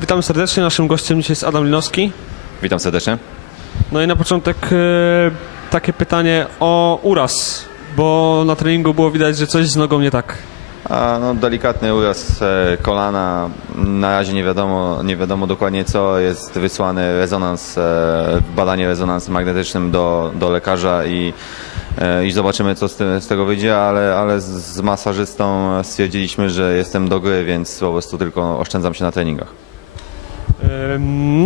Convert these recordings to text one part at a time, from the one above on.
Witam serdecznie. Naszym gościem dzisiaj jest Adam Linowski. Witam serdecznie. No i na początek e, takie pytanie o uraz, bo na treningu było widać, że coś z nogą nie tak. A, no, delikatny uraz e, kolana. Na razie nie wiadomo, nie wiadomo dokładnie co. Jest wysłany rezonans, e, badanie rezonansem magnetycznym do, do lekarza i, e, i zobaczymy co z, tym, z tego wyjdzie, ale, ale z, z masażystą stwierdziliśmy, że jestem do gry, więc po prostu tylko oszczędzam się na treningach.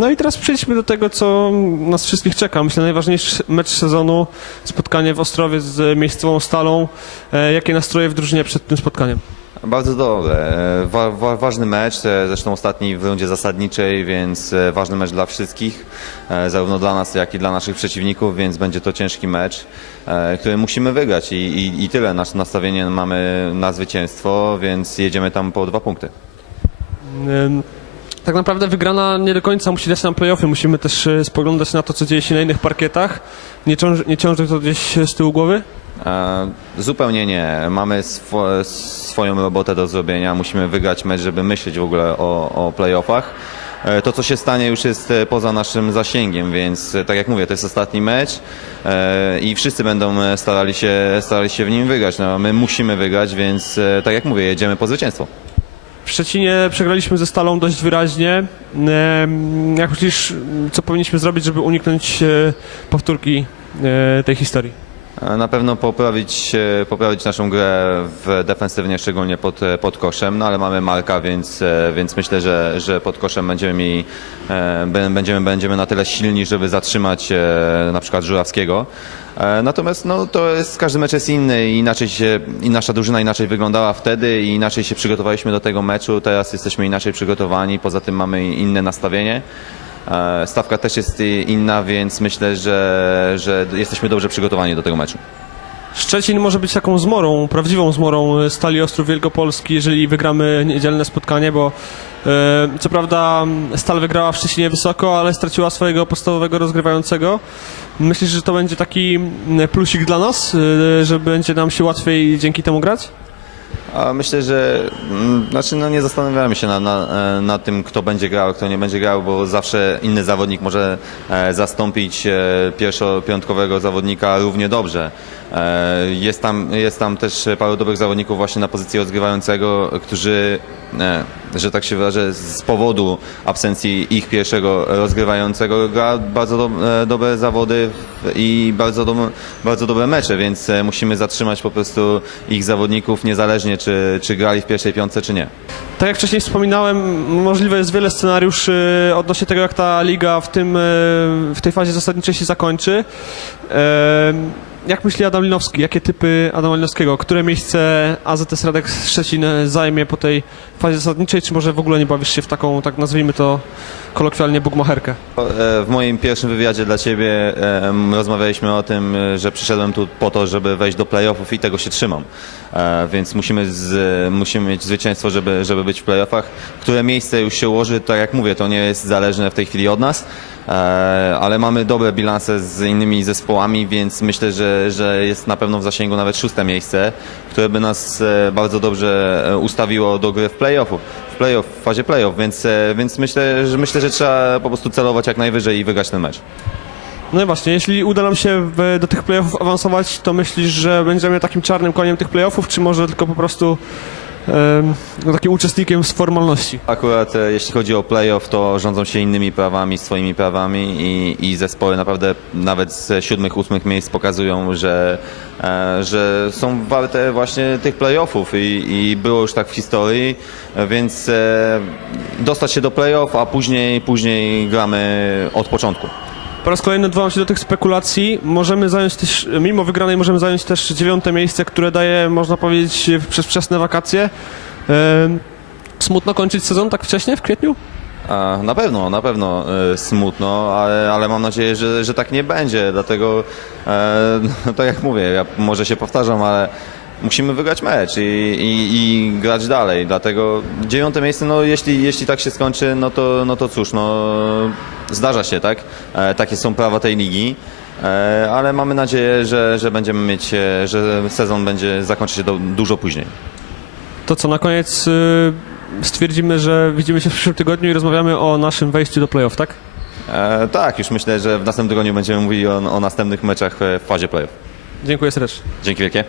No i teraz przejdźmy do tego, co nas wszystkich czeka. Myślę, najważniejszy mecz sezonu, spotkanie w Ostrowie z miejscową Stalą. E, Jakie nastroje w drużynie przed tym spotkaniem? Bardzo dobre. E, Wa, wa, ważny mecz, e, zresztą ostatni w rundzie zasadniczej, więc ważny mecz dla wszystkich, zarówno dla nas, jak i dla naszych przeciwników, więc będzie to ciężki mecz, który musimy wygrać i, i, i tyle. Nasze nastawienie mamy na zwycięstwo, więc jedziemy tam po dwa punkty. Tak naprawdę wygrana nie do końca musi dać nam playoffy. Musimy też e, spoglądać na to, co dzieje się na innych parkietach. Nie ciąży, nie ciąży to gdzieś z tyłu głowy? E, Zupełnie nie. Mamy swo, swoją robotę do zrobienia. Musimy wygrać mecz, żeby myśleć w ogóle o, o playoffach. E, To, co się stanie, już jest e, poza naszym zasięgiem, więc e, tak jak mówię, to jest ostatni mecz e, i wszyscy będą e, starali się, starali się w nim wygrać. No, my musimy wygrać, więc e, tak jak mówię, jedziemy po zwycięstwo. Szczecinie przegraliśmy ze Stalą dość wyraźnie. Jak myślisz, co powinniśmy zrobić, żeby uniknąć e, powtórki e, tej historii? E, Na pewno poprawić, e, poprawić naszą grę w defensywnie, szczególnie pod, e, pod koszem, no ale mamy Marka, więc, więc myślę, że, że pod koszem będziemy, mieli, bę- będziemy, będziemy na tyle silni, żeby zatrzymać na przykład Żurawskiego. Natomiast no, to jest, każdy mecz jest inny i inaczej się, i nasza drużyna inaczej wyglądała wtedy i inaczej się przygotowaliśmy do tego meczu, teraz jesteśmy inaczej przygotowani, poza tym mamy inne nastawienie. E, Stawka też jest inna, więc myślę, że, że jesteśmy dobrze przygotowani do tego meczu. Szczecin może być taką zmorą, prawdziwą zmorą Stali Ostrów Wielkopolski, jeżeli wygramy niedzielne spotkanie, bo e, co prawda Stal wygrała w Szczecinie wysoko, ale straciła swojego podstawowego rozgrywającego. Myślisz, że to będzie taki plusik dla nas, e, że będzie nam się łatwiej dzięki temu grać? Myślę, że mm, znaczy no nie zastanawiamy się na, na, e, na tym, kto będzie grał, kto nie będzie grał, bo zawsze inny zawodnik może e, zastąpić e, pierwszopiątkowego zawodnika równie dobrze. Jest tam, jest tam też paru dobrych zawodników właśnie na pozycji rozgrywającego, którzy, że tak się wyrażę, z powodu absencji ich pierwszego rozgrywającego gra bardzo do, e, dobre zawody i bardzo, do, bardzo dobre mecze, więc e, musimy zatrzymać po prostu ich zawodników niezależnie czy, czy grali w pierwszej piątce czy nie. Tak jak wcześniej wspominałem, możliwe jest wiele scenariuszy odnośnie tego, jak ta liga w, tym, e, w tej fazie zasadniczej się zakończy. Jak myśli Adam Linowski? Jakie typy Adama Linowskiego? Które miejsce AZS Radek Szczecin zajmie po tej fazie zasadniczej? Czy może w ogóle nie bawisz się w taką, tak nazwijmy to kolokwialnie, bugmacherkę? E, W moim pierwszym wywiadzie dla Ciebie rozmawialiśmy o tym, e, że przyszedłem tu po to, żeby wejść do playoffów i tego się trzymam. E, Więc musimy, z, musimy mieć zwycięstwo, żeby, żeby być w playoffach. Które miejsce już się ułoży, tak jak mówię, to nie jest zależne w tej chwili od nas, ale mamy dobre bilanse z innymi zespołami, więc myślę, że, że jest na pewno w zasięgu nawet szóste miejsce, które by nas e, bardzo dobrze e, ustawiło do gry w playoffów w playoff, w fazie playoff, więc, e, więc myślę, że myślę, że trzeba po prostu celować jak najwyżej i wygrać ten mecz. No i właśnie, jeśli uda nam się w, do tych playoffów awansować, to myślisz, że będziemy takim czarnym koniem tych playoffów, czy może tylko po prostu no, takim uczestnikiem z formalności? Akurat e, jeśli chodzi o playoff, to rządzą się innymi prawami, swoimi prawami i, i zespoły naprawdę nawet z siódmych, ósmych miejsc pokazują, że, e, że są warte właśnie tych playoffów i, i było już tak w historii, więc e, dostać się do playoff, a później, później gramy od początku. Po raz kolejny odwołam się do tych spekulacji. Możemy zająć też, mimo wygranej, możemy zająć też dziewiąte miejsce, które daje, można powiedzieć, przez wczesne wakacje. Smutno kończyć sezon tak wcześnie, w kwietniu? Na pewno, na pewno e, smutno, ale, ale mam nadzieję, że, że tak nie będzie. Dlatego, e, no, tak jak mówię, ja może się powtarzam, ale musimy wygrać mecz i, i, i grać dalej. Dlatego dziewiąte miejsce, no jeśli, jeśli tak się skończy, no to, no to cóż, no zdarza się, tak? E, takie są prawa tej ligi. E, ale mamy nadzieję, że, że będziemy mieć, e, że sezon będzie zakończy się do, dużo później. To co, na koniec y, stwierdzimy, że widzimy się w przyszłym tygodniu i rozmawiamy o naszym wejściu do playoff, tak? E, tak, już myślę, że w następnym tygodniu będziemy mówili o, o następnych meczach e, w fazie playoff. Dziękuję serdecznie. Dzięki wielkie.